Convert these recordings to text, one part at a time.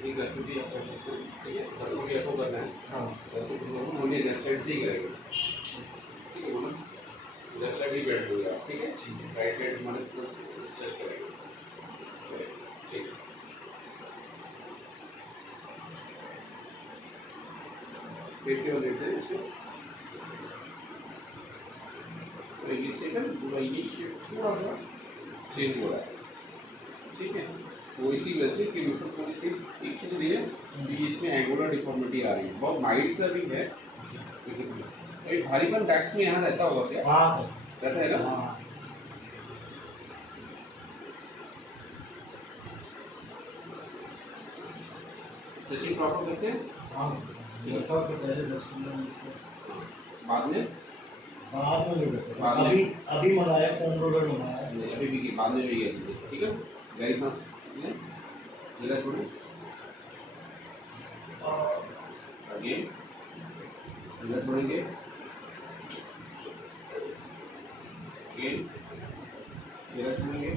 ठीक है, क्योंकि आप कर सकते हो, ठीक है, आपको भी आपको करना है। हाँ, वैसे तो ओनली लेफ्ट साइड से ही करेंगे, ठीक है बोलो, लेफ्ट साइड ही बैठ होगा, ठीक है, राइट साइड हमारे स्ट्रेच करेंगे, ठीक है। फिर क्या लेते हैं इसको, तो ये सेकंड पूरा ये शेप थोड़ा सा चेंज हो रहा है, ठीक है, वो इसी वजह से कि मिसल थोड़ी सी एक खींच रही है, तो इसमें एंगुलर डिफॉर्मिटी आ रही है, बहुत माइल्ड सा भी है, तो भारीपन बैक्स में यहाँ रहता होगा क्या? हाँ सर, रहता है ना? हाँ। स्ट्रेचिंग प्रॉपर करते हैं? हाँ, वर्कआउट के पहले 10-15 मिनट बाद में नहीं करते। बाद में? अभी मंगाया, फोम रोलर मंगाया। नहीं, अभी भी बाद में भी है, ठीक है, गहरी सांस लें, जगह छोड़ें, आगे जगह छोड़ेंगे, अगेन जगह छोड़ेंगे,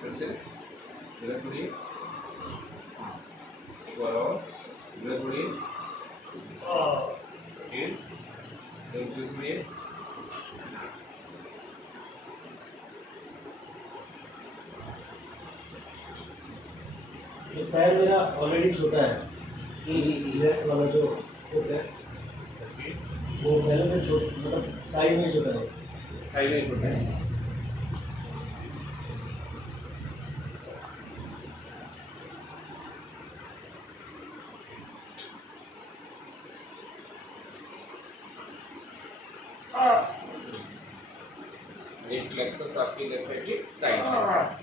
फिर से जगह छोड़िए, एक बार और जगह छोड़िए, अगेन जगह छोड़िए, ये पैर मेरा ऑलरेडी छोटा है, लेफ्ट वाला जो फुट है वो पहले से छोटा, मतलब साइज में छोटा है। साइज में छोटा है। फ्लेक्सस आपकी लेफ्ट हैंड की राइट हैंड,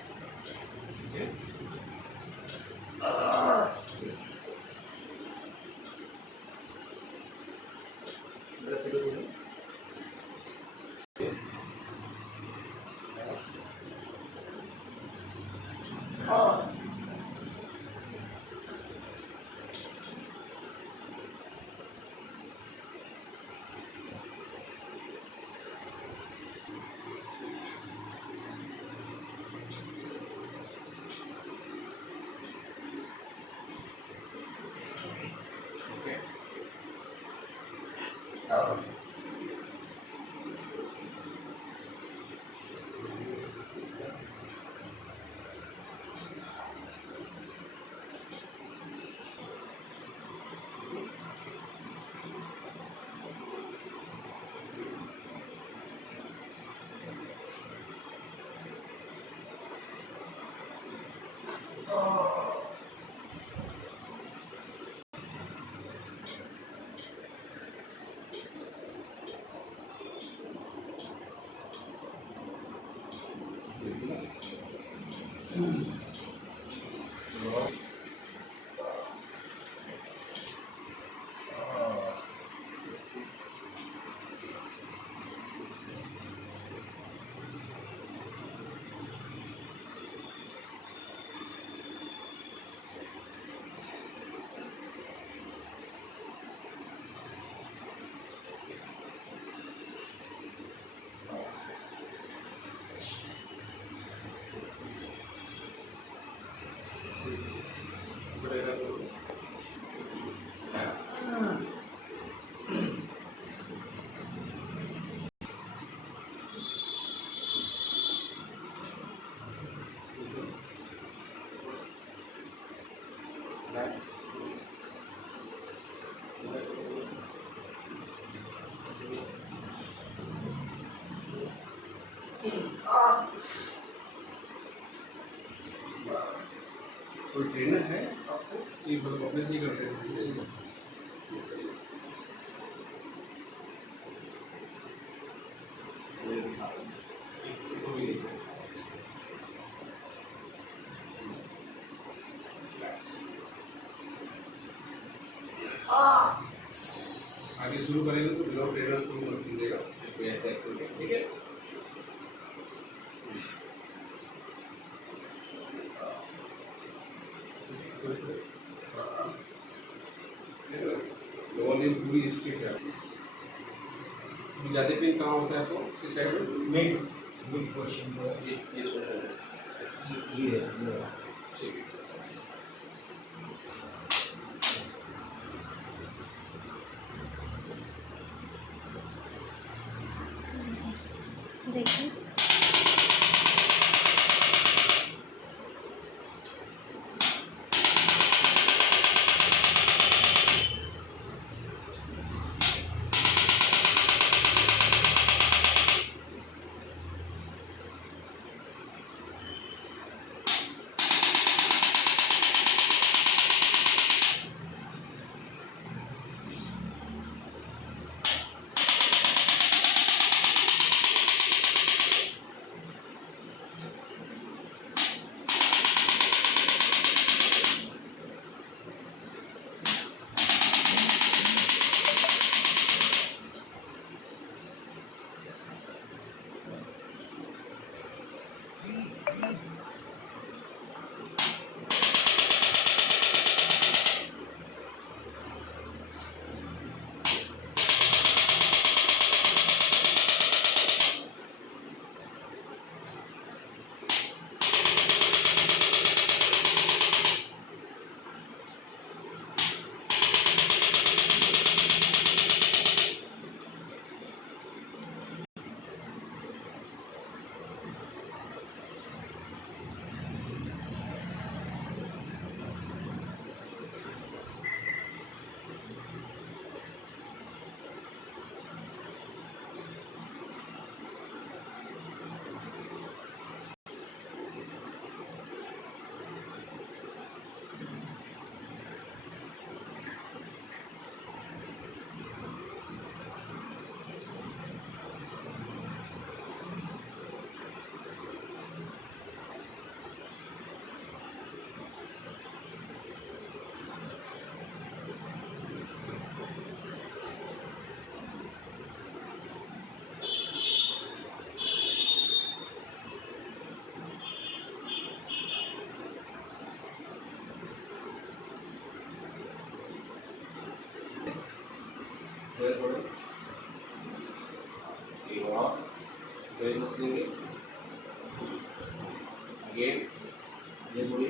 ठीक है, कोई ट्रेनर है आपको कि मतलब अपने से ही करते हैं? शुरू करेंगे तो विदाउट ट्रेनर शुरू मत कीजिएगा, कोई ऐसा एक्टिविटी, ठीक है। लोअर लिम्ब पूरी स्ट्रेट है। ज़्यादा पेन कहाँ होता है आपको, किस साइड में? मिड मिड पोर्शन जो है ये पोर्शन है, ये है। ठीक है। देखिए थोड़ा ये और फिर लेंगे अगेन, ये थोड़ी